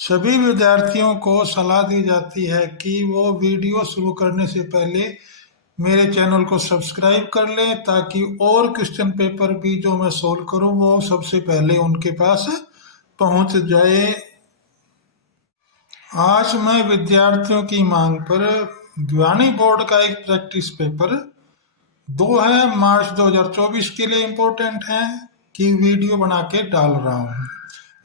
सभी विद्यार्थियों को सलाह दी जाती है कि वो वीडियो शुरू करने से पहले मेरे चैनल को सब्सक्राइब कर लें ताकि और क्वेश्चन पेपर भी जो मैं सोल्व करूं वो सबसे पहले उनके पास पहुंच जाए। आज मैं विद्यार्थियों की मांग पर भिवानी बोर्ड का एक प्रैक्टिस पेपर 2 है मार्च 2024 के लिए इम्पोर्टेंट है कि वीडियो बना के डाल रहा हूँ।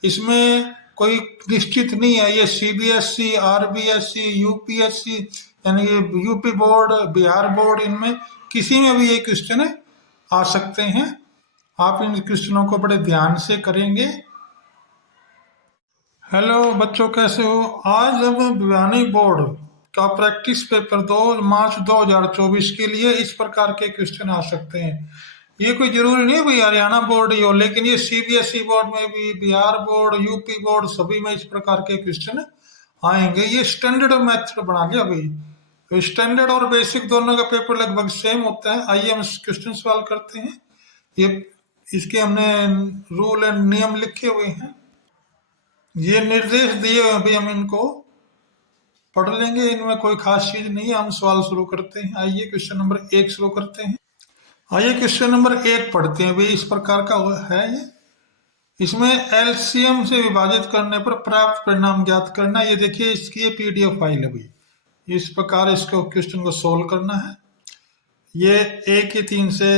इसमें कोई निश्चित नहीं है, ये सीबीएसई, आरबीएसई, यूपीएससी यानी ये यूपी बोर्ड, बिहार बोर्ड, इनमें किसी में भी ये क्वेश्चन आ सकते हैं। आप इन क्वेश्चनों को बड़े ध्यान से करेंगे। हेलो बच्चों, कैसे हो? आज हम भिवानी बोर्ड का प्रैक्टिस पेपर 2 मार्च 2024 के लिए इस प्रकार के क्वेश्चन आ सकते हैं। ये कोई जरूरी नहीं है भाई हरियाणा बोर्ड ही हो, लेकिन ये सीबीएसई बोर्ड में भी, बिहार बोर्ड, यूपी बोर्ड, सभी में इस प्रकार के क्वेश्चन आएंगे। ये स्टैंडर्ड मेथड बना लिया भाई, तो स्टैंडर्ड और बेसिक दोनों का पेपर लगभग सेम होता है। आइए हम क्वेश्चन सॉल्व करते हैं। ये इसके हमने रूल एंड नियम लिखे हुए हैं, ये निर्देश दिए हुए अभी हम इनको पढ़ लेंगे, इनमें कोई खास चीज नहीं है। हम सवाल शुरू करते हैं। आइए क्वेश्चन नंबर 1 शुरू करते हैं। आइए क्वेश्चन नंबर 1 पढ़ते हैं भाई। इस प्रकार का है ये, इसमें एलसीएम से विभाजित करने पर प्राप्त परिणाम ज्ञात करना। ये देखिए इसकी ये पीडीएफ फाइल है भाई, इस प्रकार इसको क्वेश्चन को सोल्व करना है। ये ए की 3 से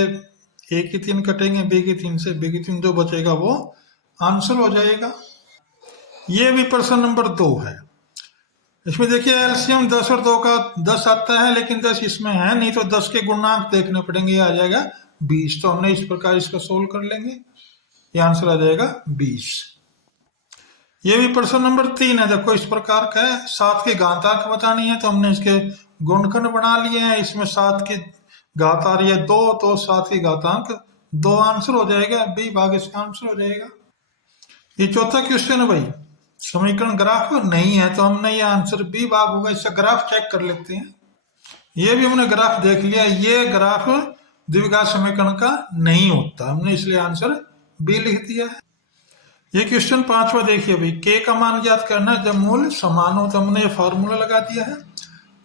ए की 3 कटेंगे, बी की 3 से बी की 3, जो बचेगा वो आंसर हो जाएगा। ये भी प्रश्न नंबर 2 है। इसमें देखिए एलसीएम 10 और 2 का 10 आता है, लेकिन 10 इसमें है नहीं, तो 10 के गुणांक देखने पड़ेंगे। ये आ जाएगा 20, तो हमने इस प्रकार इसको सोल्व कर लेंगे। ये आंसर आ जाएगा 20। ये भी प्रश्न नंबर 3 है। देखो इस प्रकार का है, 7 की घातांक बतानी है, तो हमने इसके गुणनखंड बना लिए हैं। इसमें 7 की घात आ रही है 2, तो 7 की घातांक 2 आंसर हो जाएगा। बी भाग इसका आंसर हो जाएगा। ये चौथा क्वेश्चन है भाई, समीकरण ग्राफ नहीं है, तो हमने ये आंसर बी भाग होगा। इसका ग्राफ चेक कर लेते हैं। ये भी हमने ग्राफ देख लिया, ये ग्राफ द्विघात समीकरण का नहीं होता, हमने इसलिए आंसर बी लिख दिया है। ये क्वेश्चन 5वां देखिए भाई, के का मान ज्ञात करना है जब मूल समान हो, तो हमने ये फॉर्मूला लगा दिया है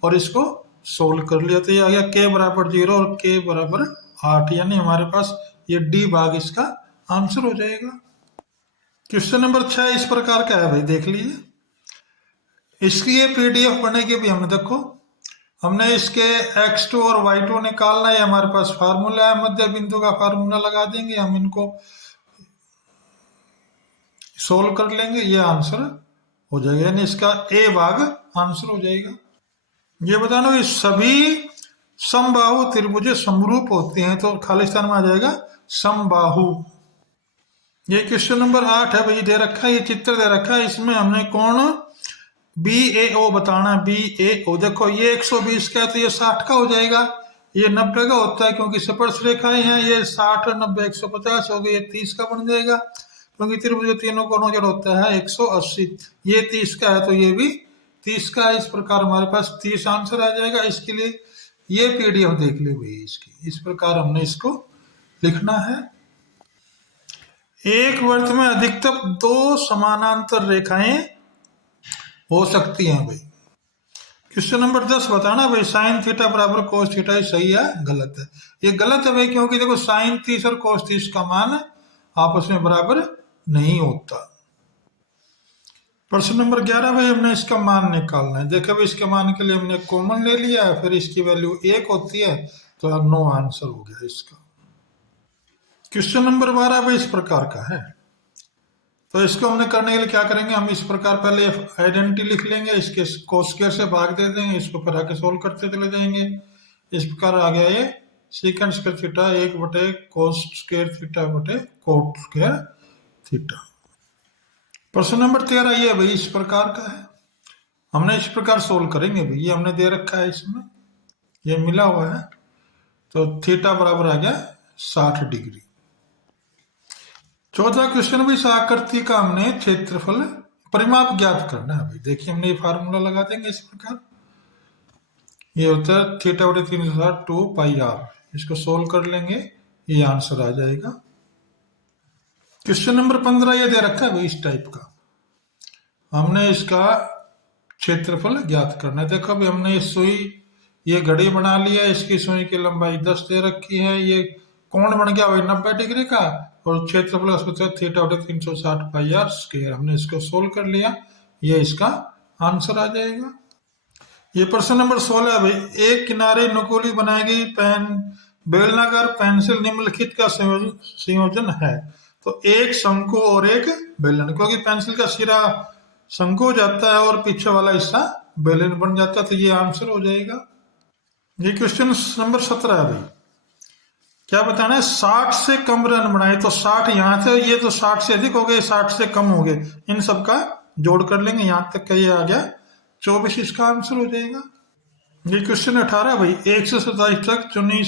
और इसको सोल्व कर लिया। तो ये आ गया के बराबर 0 और के बराबर 8, यानी हमारे पास ये डी भाग इसका आंसर हो जाएगा। क्वेश्चन नंबर 6 इस प्रकार का है भाई, देख लीजिए। इसकी ये पीडीएफ बनेगी भी, हमने देखो हमने इसके x2 और y2 निकालना है। हमारे पास फार्मूला है, मध्य बिंदु का फार्मूला लगा देंगे, हम इनको सोल्व कर लेंगे, ये आंसर हो जाएगा, यानी इसका ए भाग आंसर हो जाएगा। ये बताना कि सभी समबाहु त्रिभुज समरूप होते हैं, तो खालिस्तान में आ जाएगा समबाहु। ये क्वेश्चन नंबर 8 है भाई, दे रखा है, ये चित्र दे रखा है, इसमें हमने कोण BAO बताना। BAO देखो ये 120 का है, तो ये 60 का हो जाएगा। ये 90 का होता है क्योंकि स्पर्श रेखाएं हैं, ये 60, 90, 150 हो गई, ये 30 का बन जाएगा क्योंकि त्रिभुज तीनों कोणों जोड़ होता है 180। ये 30 का है, तो ये भी 30 का है। इस प्रकार हमारे पास 30 आंसर आ जाएगा। इसके लिए ये पीडीएफ देख ले भाई इसकी, इस प्रकार हमने इसको लिखना है। एक वृत्त में अधिकतम 2 समानांतर रेखाएं हो सकती हैं भाई। क्वेश्चन नंबर 10 बताना भाई, साइन थीटा बराबर कोस थीटा, सही है गलत है? ये गलत है भाई, क्योंकि देखो साइन 30 और कोस 30 का मान आपस में बराबर नहीं होता। प्रश्न नंबर 11 भाई, हमने इसका मान निकालना है। देखो भाई इसके मान के लिए हमने कॉमन ले लिया है, फिर इसकी वैल्यू 1 होती है, तो 9 आंसर हो गया इसका। क्वेश्चन नंबर 12 भाई इस प्रकार का है, तो इसको हमने करने के लिए क्या करेंगे, हम इस प्रकार पहले आइडेंटिटी लिख लेंगे, इसके कोस स्क्वायर से भाग दे देंगे, इसको फिर आके सोल्व करते चले जाएंगे। इस प्रकार आ गया ये सीकेंड स्क्वायर थीटा 1 बटे कोस स्क्वायर थीटा बटे कोट स्क्वायर थीटा। प्रश्न नंबर 13 ये भाई इस प्रकार का है, हमने इस प्रकार सोल्व करेंगे भाई। ये हमने दे रखा है, इसमें ये मिला हुआ है, तो थीटा बराबर आ गया 60 डिग्री। 14 क्वेश्चन भी, इस आकृति का हमने क्षेत्रफल परिमाप ज्ञात करना है भाई। देखिए हमने ये फार्मूला लगा देंगे इस प्रकार, ये होता है थीटा बटे 360 2 पाई r। इसको सोल्व कर लेंगे, ये आंसर आ जाएगा। क्वेश्चन नंबर 15 ये दे रखा है भाई इस टाइप का, हमने इसका क्षेत्रफल ज्ञात करना है। देखो अभी हमने सुई, ये घड़ी बना लिया, इसकी सुई की लंबाई 10 दे रखी है, ये कोण बन गया भाई 90 डिग्री का, और क्षेत्रफल उसको थीटा बटे 360 पाई आर स्क्वायर। हमने इसको सोल्व कर लिया, ये इसका आंसर आ जाएगा। ये प्रश्न नंबर 16 है भाई। एक किनारे नुकीली बनाई गई पेन, बेलनाकार पेंसिल निम्नलिखित का संयोजन है। तो एक शंकु और एक बेलन, क्योंकि पेंसिल का सिरा शंकु हो जाता है और पीछे वाला हिस्सा बेलन बन जाता है, तो ये आंसर हो जाएगा। ये क्वेश्चन नंबर 17 है भाई। क्या बताना है? 60 से कम रन बनाए, तो 60 यहां से, ये तो 60 से अधिक हो गए, 60 से कम हो गए, इन सब का जोड़ कर लेंगे, यहां तक का ये आ गया 24, इसका आंसर हो जाएगा। ये क्वेश्चन 18 भाई। 1 से 27 तक चुनी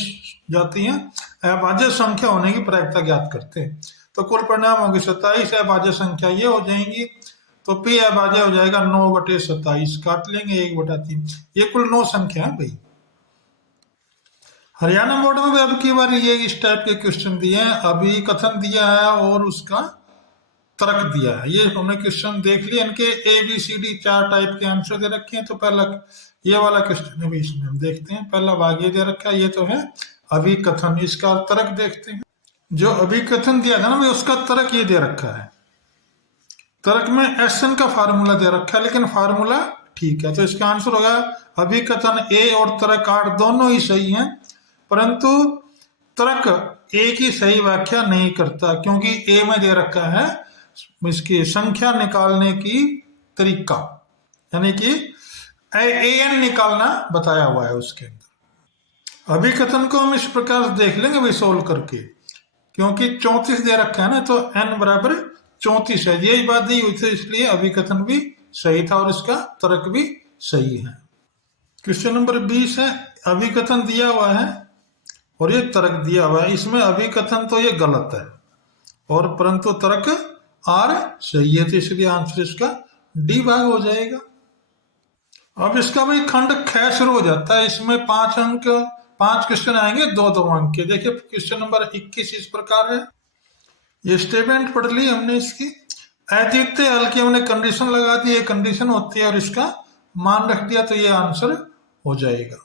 जाती है अभाज्य संख्या होने की प्रायिकता ज्ञात करते हैं। तो कुल परिणाम होगी 27, अभाज्य संख्या ये हो जाएंगी, तो पी अभाज्य हो जाएगा 9/27, काट लेंगे 1/3। ये कुल 9 संख्या है भाई। हरियाणा बोर्ड में भी अब की बार ये इस टाइप के क्वेश्चन दिए हैं, अभी कथन दिया है और उसका तर्क दिया है। ये हमने क्वेश्चन देख लिया, इनके ABCD 4 टाइप के आंसर दे रखे हैं। तो पहला ये वाला क्वेश्चन है, इसमें हम देखते हैं। पहला भाग ये दे रखा है, ये तो है अभिकथन, इसका तर्क देखते हैं। जो अभिकथन दिया था ना भाई, उसका तर्क ये दे रखा है। तर्क में SN का फार्मूला दे रखा है, लेकिन फार्मूला ठीक है, तो इसका आंसर होगा अभिकथन A और तर्क R दोनों ही सही हैं, परंतु तर्क A की सही व्याख्या नहीं करता, क्योंकि A में दे रखा है इसकी संख्या निकालने की तरीका, यानी कि AN निकालना बताया हुआ है उसके अंदर। अभिकथन को हम इस प्रकार देख लेंगे भाई सोल्व करके, क्योंकि 34 दे रखा है ना, तो n बराबर 34 है, यही बात दी हुई थी, इसलिए अभिकथन भी सही था और इसका तर्क भी सही है। क्वेश्चन नंबर 20 है। अभिकथन दिया हुआ है और ये तर्क दिया हुआ है, इसमें अभिकथन तो ये गलत है और परंतु तर्क R सही है, तो इसलिए आंसर इसका D भाग हो जाएगा। अब इसका भाई खंड ख शुरू हो जाता है, इसमें 5 अंक 5 क्वेश्चन आएंगे, 2-2 अंक के। देखिए क्वेश्चन नंबर 21 इस प्रकार है। ये स्टेटमेंट पढ़ ली हमने इसकी। अद्वितीय हल की हमने कंडीशन लगा दी, ये कंडीशन होती है और इसका मान रख दिया, तो ये आंसर हो जाएगा।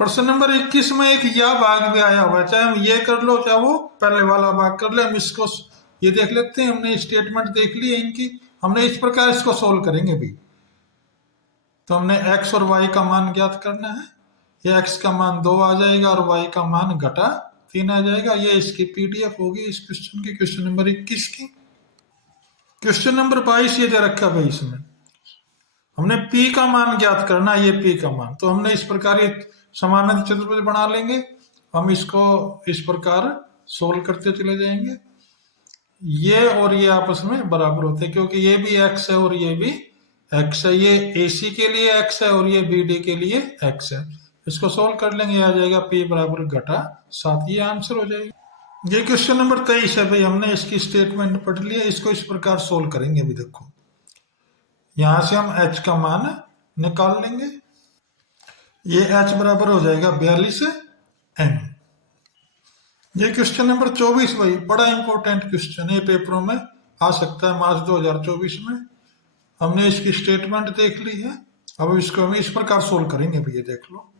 प्रश्न नंबर 21 में एक या भाग भी आया हुआ है, चाहे हम ये कर लो चाहे वो पहले वाला भाग कर ले। हम इसको ये देख लेते हैं, हमने स्टेटमेंट देख ली है इनकी, हमने इस प्रकार इसको सोल्व करेंगे भी। तो हमने x और y का मान ज्ञात करना है। ये x का मान 2 आ जाएगा और y का मान घटा 3 आ जाएगा। ये इसकी PDF होगी इस क्वेश्चन की, क्वेश्चन नंबर 21 की। क्वेश्चन नंबर 22 ये दे रखा भाई, इसमें हमने p का मान ज्ञात करना है, ये p का मान। तो हमने इस प्रकार ये समानांतर चतुर्भुज बना लेंगे, हम इसको इस प्रकार सोल्व करते चले जाएंगे। ये और ये आपस में बराबर होते हैं, क्योंकि ये भी x है और ये भी x है, ये AC के लिए x है और ये BD के लिए x है। इसको सोल्व कर लेंगे, आ जाएगा p बराबर घटा 7, ये आंसर हो जाएगा। ये क्वेश्चन नंबर 23 है भाई, हमने इसकी स्टेटमेंट पढ़ लिया, इसको इस प्रकार सोल्व करेंगे। अभी देखो यहां से हम h का मान निकाल लेंगे, ये h बराबर हो जाएगा 42m। ये क्वेश्चन नंबर 24 भाई, बड़ा इंपॉर्टेंट क्वेश्चन है, पेपरों में आ सकता है मार्च 2024 में। हमने इसकी स्टेटमेंट देख ली है, अब इसको हम इस प्रकार सोल्व करेंगे भैया। देख लो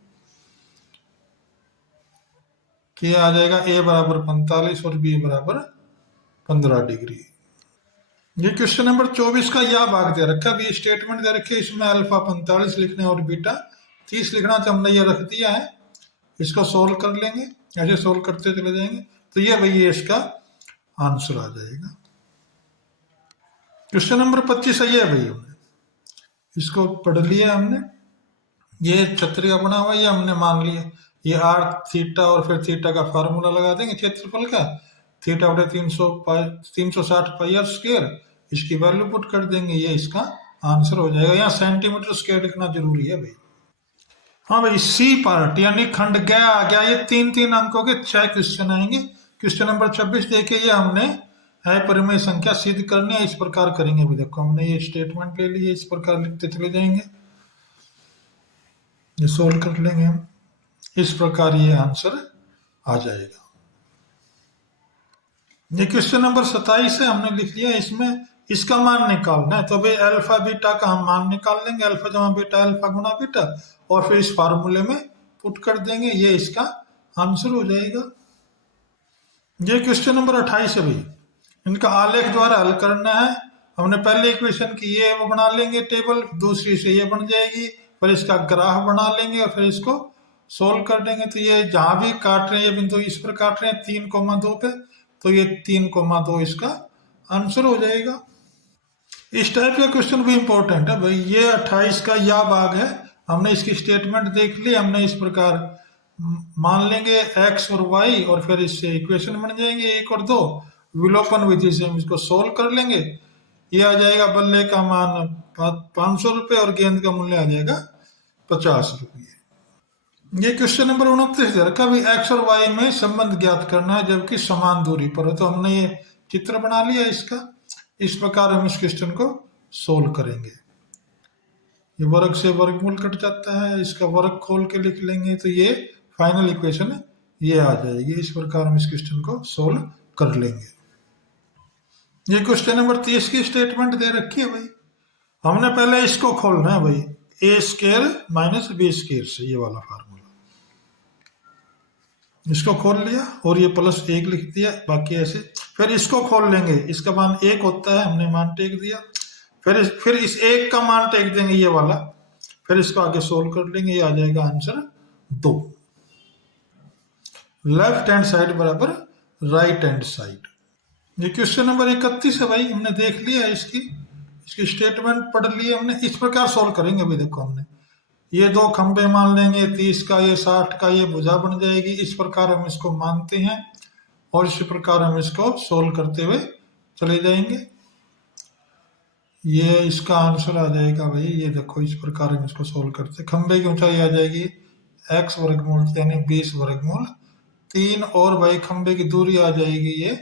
कि आ जाएगा a बराबर 45 और b बराबर 15 डिग्री। ये क्वेश्चन नंबर 24 का यह भाग दे रखा है, स्टेटमेंट दे रखी है, इसमें अल्फा 45 लिखना और बीटा 30 लिखना, तो हमने ये रख दिया है। इसको सोल्व कर लेंगे, ऐसे सोल्व करते चले जाएंगे, तो ये भाई ये इसका आंसर आ जाएगा। क्वेश्चन नंबर 25 है ये भाई, हमने इसको पढ़ लिया हमने। ये छतरी का बना हुआ, ये हमने मान लिया, ये r थीटा और फिर थीटा का फार्मूला लगा देंगे क्षेत्रफल का, थीटा बटे 360 पाई आर स्क्वायर, इसकी वैल्यू पुट कर देंगे, ये इसका आंसर हो जाएगा। यहाँ सेंटीमीटर स्क्वायर लिखना जरूरी है भाई। हाँ भाई, C पार्ट यानी खंड ग आ गया। ये 3-3 अंकों के 6 क्वेश्चन आएंगे। क्वेश्चन नंबर 26 देखिए, ये हमने अपरिमेय संख्या सिद्ध करनी है, इस प्रकार करेंगे। अभी देखो हमने ये स्टेटमेंट ले ली है, इस प्रकार लिखते चले जाएंगे, ये सोल्व कर लेंगे हम, इस प्रकार ये आंसर आ जाएगा। ये क्वेश्चन नंबर 27 है, हमने लिख लिया। इसमें इसका मान निकालना है। तो भाई अल्फा बीटा का हम मान निकाल लेंगे, अल्फा जमा बीटा अल्फा गुना बीटा, और फिर इस फार्मूले में पुट कर देंगे, ये इसका आंसर हो जाएगा। ये क्वेश्चन नंबर 28 है भाई, इनका आलेख द्वारा हल करना है। हमने पहले इक्वेशन की ये वो बना लेंगे टेबल, दूसरी से ये बन जाएगी, फिर इसका ग्राफ बना लेंगे और फिर इसको सोल्व कर देंगे। तो ये जहां भी काट रहे हैं ये बिंदु इस पर काट रहे हैं 3,2 पे, तो ये 3,2 इसका आंसर हो जाएगा। इस टाइप का क्वेश्चन भी इंपॉर्टेंट है भाई। ये 28 का या भाग है, हमने इसकी स्टेटमेंट देख ली, हमने इस प्रकार मान लेंगे x और y, और फिर इससे इक्वेशन बन जाएंगे 1 और 2, विलोपन विधि से हम इसको सोल्व कर लेंगे। ये आ जाएगा बल्ले का मान 500 रुपये और गेंद का मूल्य आ जाएगा 50 रुपये। ये क्वेश्चन नंबर 29 का भी x और y में संबंध ज्ञात करना है जबकि समान दूरी पर है। तो हमने ये चित्र बना लिया इसका, इस प्रकार हम इस क्वेश्चन को सोल्व करेंगे। ये वर्ग से वर्गमूल कट जाता है, इसका वर्ग खोल के लिख लेंगे तो ये फाइनल इक्वेशन ये आ जाएगी। इस प्रकार हम इस क्वेश्चन को सोल्व कर लेंगे। ये क्वेश्चन नंबर 30 की स्टेटमेंट दे रखी है भाई, हमने पहले इसको खोलना है भाई, ए स्क्वायर माइनस बी स्क्वायर से, ये वाला फार्मूला इसको खोल लिया और ये प्लस 1 लिख दिया, बाकी ऐसे। फिर इसको खोल लेंगे, इसका मान 1 होता है, हमने मान टेक दिया, फिर इस 1 का मान टेक देंगे ये वाला, फिर इसको आगे सोल्व कर लेंगे, ये आ जाएगा आंसर 2। लेफ्ट हैंड साइड बराबर राइट हैंड साइड। ये क्वेश्चन नंबर 31 है भाई, हमने देख लिया इसकी स्टेटमेंट पढ़ ली हमने। इस प्रकार सोल्व करेंगे भाई, देखो हमने ये 2 खंबे मान लेंगे, 30 का ये 60 का, ये भुजा बन जाएगी। इस प्रकार हम इसको मानते हैं और इस प्रकार हम इसको सोल्व करते हुए चले जाएंगे। ये इसका आंसर आ जाएगा भाई, ये देखो इस प्रकार हम इसको सोल्व करते हैं। खंबे की ऊंचाई आ जाएगी x वर्गमूल यानी 20 वर्गमूल 3, और भाई खंबे की दूरी आ जाएगी, ये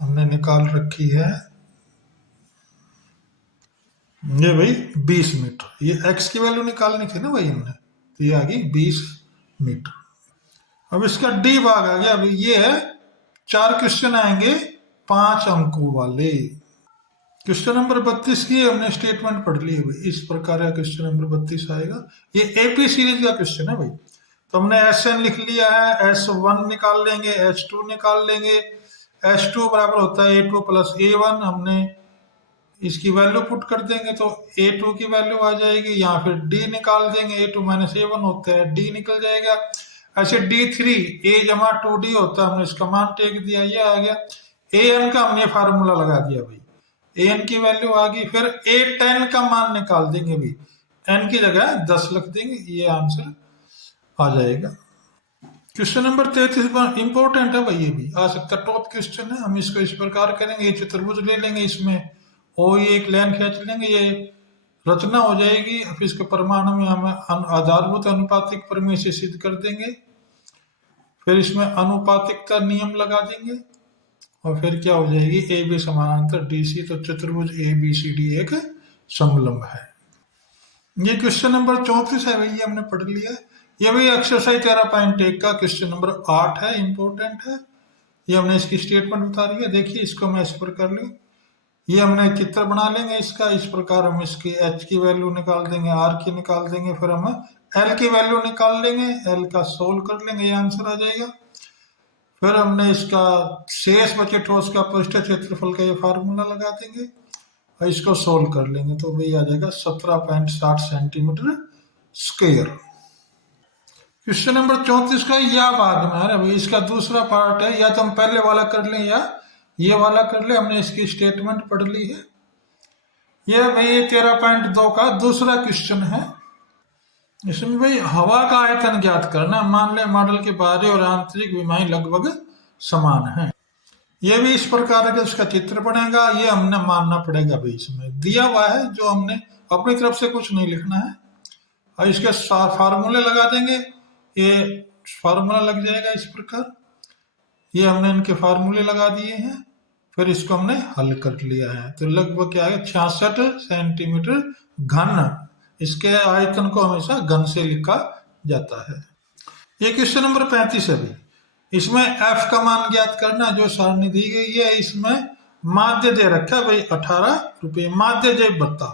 हमने निकाल रखी है, ये भाई 20 मीटर। ये x की वैल्यू निकालनी थी ना भाई हमने, तो ये आ गई 20 मीटर। अब इसका डी भाग आ गया। अभी ये है 4 क्वेश्चन आएंगे 5 अंकों वाले। क्वेश्चन नंबर 32 की हमने स्टेटमेंट पढ़ ली है भाई, इस प्रकार का क्वेश्चन नंबर 32 आएगा। ये एपी सीरीज का क्वेश्चन है भाई, तो हमने SN लिख लिया है, S1 निकाल लेंगे, S2 निकाल लेंगे। S2 बराबर होता है A2 प्लस A1, हमने इसकी वैल्यू पुट कर देंगे तो A2 की वैल्यू आ जाएगी, यहाँ फिर D निकाल देंगे, A2 माइनस A1 होता है, D निकल जाएगा। ऐसे D3 A जमा 2D होता है, हमने इसका मान टेक दिया, ये आ गया। AN का हमने फार्मूला लगा दिया भाई, AN की वैल्यू आ गई। फिर A10 का मान निकाल देंगे भाई, N की जगह 10 रख देंगे, ये आंसर आ जाएगा। क्वेश्चन नंबर 33 इंपॉर्टेंट है भाई, ये भी आ सकता है, टॉप क्वेश्चन है। हम इसको इस प्रकार करेंगे, ये चतुर्भुज ले लेंगे, इसमें और ये एक लाइन खींच लेंगे, ये रचना हो जाएगी। फिर इसके प्रमाण में हम आधारभूत अनुपातिक प्रमेय से सिद्ध कर देंगे, फिर इसमें अनुपातिकता नियम लगा देंगे, और फिर क्या हो जाएगी, ए बी समानांतर DC, तो चतुर्भुज ABCD एक समलंब है। ये क्वेश्चन नंबर 34 है भाई, ये हमने पढ़ लिया। ये भी एक्सरसाइज 13.1 का क्वेश्चन नंबर 8 है, इंपॉर्टेंट है। ये हमने इसकी स्टेटमेंट बता रही है, देखिए इसको मैं इस पर कर लूँ, ये हमने चित्र बना लेंगे इसका। इस प्रकार हम इसकी H की वैल्यू निकाल देंगे, R की निकाल देंगे, फिर हम L की वैल्यू निकाल लेंगे, L का सोल्व कर लेंगे, ये आंसर आ जाएगा। फिर हमने इसका शेष बचे ठोस का पृष्ठ क्षेत्रफल का ये फार्मूला लगा देंगे और इसको सोल्व कर लेंगे, तो वही आ जाएगा 17.60 सेंटीमीटर स्क्वायर। क्वेश्चन नंबर 34 का या भाग में है भाई, इसका दूसरा पार्ट है, या तो हम पहले वाला कर लें या ये वाला कर ले। हमने इसकी स्टेटमेंट पढ़ ली है। ये भाई 13.2 का दूसरा क्वेश्चन है। इसमें भाई हवा का आयतन ज्ञात करना। मान ले मॉडल के बाहरी और आंतरिक विमाएं लगभग समान है। ये भी इस प्रकार का उसका चित्र बनेगा, ये हमने मानना पड़ेगा भाई, इसमें दिया हुआ है, जो हमने अपनी तरफ से कुछ नहीं लिखना है। और इसके फार्मूले लगा देंगे, ये फार्मूला लग जाएगा इस प्रकार। ये हमने इनके फार्मूले लगा दिए हैं, फिर इसको हमने हल कर लिया है, तो लगभग क्या है 66 सेंटीमीटर घन। इसके आयतन को हमेशा घन से लिखा जाता है। ये क्वेश्चन नंबर 35 है भाई, इसमें F का मान ज्ञात करना, जो सारणी दी गई है, इसमें माध्य दे रखा है भाई 18 रुपये, माध्य जय बत्ता।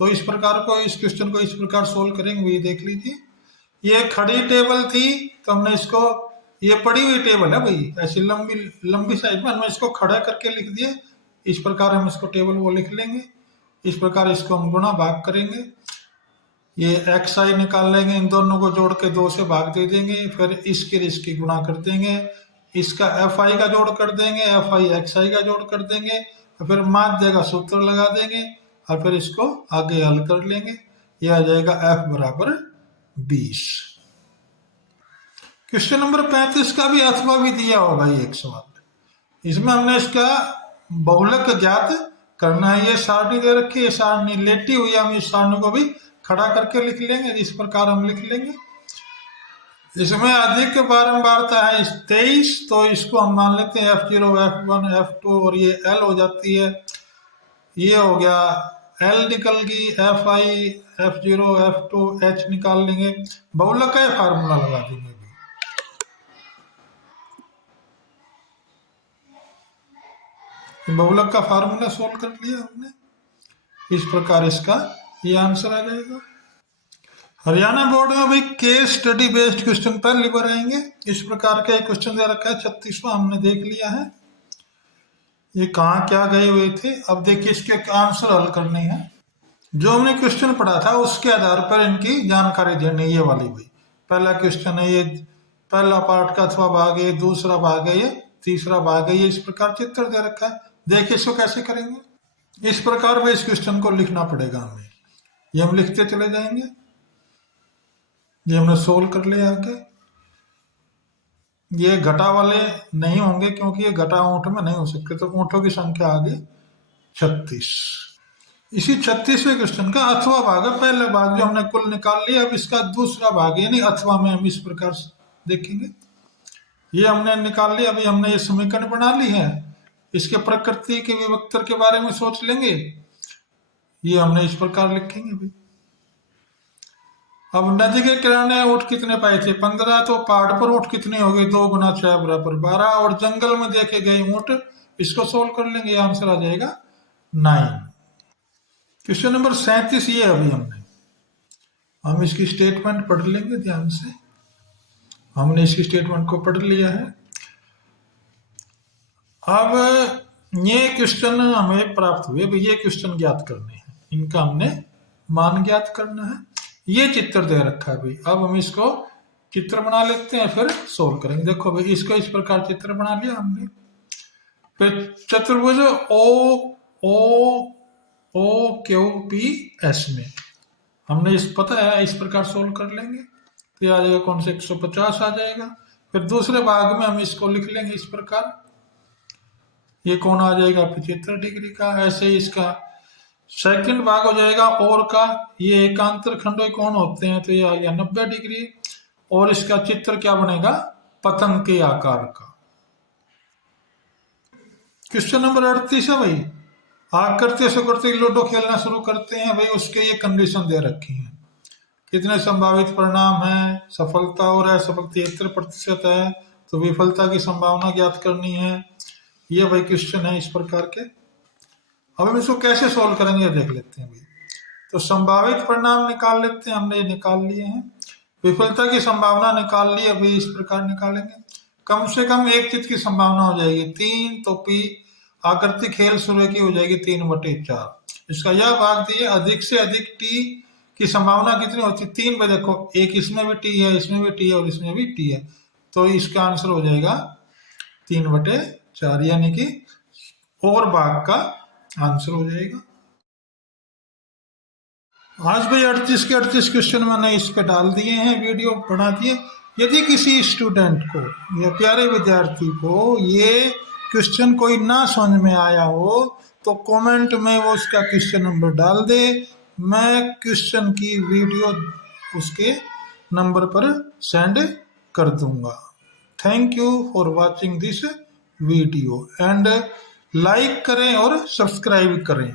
तो इस प्रकार को इस क्वेश्चन को इस प्रकार सोल्व करेंगे भाई, देख लीजिए। ये खड़ी टेबल थी तो हमने इसको, ये पड़ी हुई टेबल है भाई, ऐसी लंबी लंबी साइज में, हमने इसको खड़ा करके लिख दिए। इस प्रकार हम इसको टेबल वो लिख लेंगे। इस प्रकार इसको हम गुणा भाग करेंगे, ये एक्स आई निकाल लेंगे, इन दोनों को जोड़ के 2 से भाग दे देंगे, फिर इसकी गुणा कर देंगे, इसका एफ आई का जोड़ कर देंगे, एफ आई एक्स आई का जोड़ कर देंगे, और फिर माध्य का सूत्र लगा देंगे, और फिर इसको आगे हल कर लेंगे। यह आ जाएगा एफ बराबर 20। क्वेश्चन नंबर 35 का भी अथवा भी दिया होगा ये एक सवाल। इसमें हमने इसका बहुलक ज्ञात करना है। ये सारणी दे रखी है, सारणी लेटी हुई है, हम इस सारणी को भी खड़ा करके लिख लेंगे। इस प्रकार हम लिख लेंगे। इसमें अधिक बारंबारता है 23, तो इसको हम मान लेते हैं F0, F1, F2, और ये L हो जाती है। ये हो गया L निकल गई, FI, F0, F2, H निकाल लेंगे। बहुलक का फार्मूला लगा देंगे। बहुलक का फार्मूला सोल्व कर लिया हमने। इस प्रकार इसका ये आंसर आ जाएगा। हरियाणा बोर्ड में भाई केस स्टडी बेस्ड क्वेश्चन पहली बार आएंगे। इस प्रकार का एक क्वेश्चन दे रखा है 36वां, हमने देख लिया है ये कहाँ क्या गए हुए थे। अब देखिए इसके आंसर हल करने हैं। जो हमने क्वेश्चन पढ़ा था उसके आधार पर इनकी जानकारी देनी है। ये वाली भाई पहला क्वेश्चन है, ये पहला पार्ट का अथवा भाग है, दूसरा भाग है, ये तीसरा भाग है। ये इस प्रकार चित्र दे रखा है। देखिए इसको कैसे करेंगे। इस प्रकार में इस क्वेश्चन को लिखना पड़ेगा हमें। ये हम लिखते चले जाएंगे। ये हमने सोल्व कर लिया आगे। ये घटा वाले नहीं होंगे क्योंकि ये घटा ऊंट में नहीं हो सकते, तो ऊंटों की संख्या आ गई 36। इसी 36वें क्वेश्चन का अथवा भाग है। पहला भाग जो हमने कुल निकाल लिया, अब इसका दूसरा भाग यानी अथवा में हम इस प्रकार देखेंगे। ये हमने निकाल लिया। अभी हमने ये समीकरण बना ली है। इसके प्रकृति के विभक्तर के बारे में सोच लेंगे। ये हमने इस प्रकार लिखेंगे भी। अब नदी के किनारे ऊँट कितने पाए थे? 15। तो पहाड़ पर ऊँट कितने हो गए? 2 गुना 6 बराबर 12। और जंगल में देखे गए ऊँट, इसको सोल्व कर लेंगे, आंसर आ जाएगा 9। क्वेश्चन नंबर 37 ये अभी हम इसकी स्टेटमेंट पढ़ लेंगे ध्यान से। हमने इसकी स्टेटमेंट को पढ़ लिया है। अब ये क्वेश्चन हमें प्राप्त हुए, ये क्वेश्चन ज्ञात करने हैं, इनका हमने मान ज्ञात करना है। ये चित्र दे रखा है भाई। अब हम इसको चित्र बना लेते हैं, फिर सोल्व करेंगे। देखो भाई इसको इस प्रकार चित्र बना लिया हमने। फिर चतुर्भुज OQPS में हमने इस पता है, इस प्रकार सोल्व कर लेंगे। तो ये आ जाएगा कौन से 150 आ जाएगा। फिर दूसरे भाग में हम इसको लिख लेंगे इस प्रकार। ये कोण आ जाएगा 75 डिग्री का। ऐसे ही इसका सेकंड भाग हो जाएगा और का। ये एकांतर खंडों कोण होते हैं, तो ये आ गया 90 डिग्री। और इसका चित्र क्या बनेगा? पतंग के आकार का। क्वेश्चन नंबर 38 है भाई। आग करते से करते लूडो खेलना शुरू करते हैं भाई। उसके ये कंडीशन दे रखी है। कितने संभावित परिणाम है? सफलता और असफलता 73% है, तो विफलता की संभावना ज्ञात करनी है। ये भाई क्वेश्चन है इस प्रकार के। अब हम इसको कैसे सोल्व करेंगे देख लेते हैं भाई। तो संभावित परिणाम निकाल लेते हैं, हमने ये निकाल लिए हैं। विफलता की संभावना निकाल ली, अभी इस प्रकार निकालेंगे। कम से कम एक चीज की संभावना हो जाएगी 3, तो P आकृति खेल सूर्य की हो जाएगी 3/4। इसका यह भाग दिए अधिक से अधिक T की संभावना कितनी होती है? 3 में देखो, एक इसमें भी T है, इसमें भी T है और इसमें भी T है, तो इसका आंसर हो जाएगा 3/4, यानी कि और भाग का आंसर हो जाएगा। आज भाई 38 के 38 क्वेश्चन मैंने इस पे डाल दिए हैं, वीडियो बना दिए। यदि किसी स्टूडेंट को या प्यारे विद्यार्थी को ये क्वेश्चन कोई ना समझ में आया हो तो कमेंट में वो उसका क्वेश्चन नंबर डाल दे। मैं क्वेश्चन की वीडियो उसके नंबर पर सेंड कर दूंगा। Thank you for watching this video and like करें और सब्सक्राइब करें।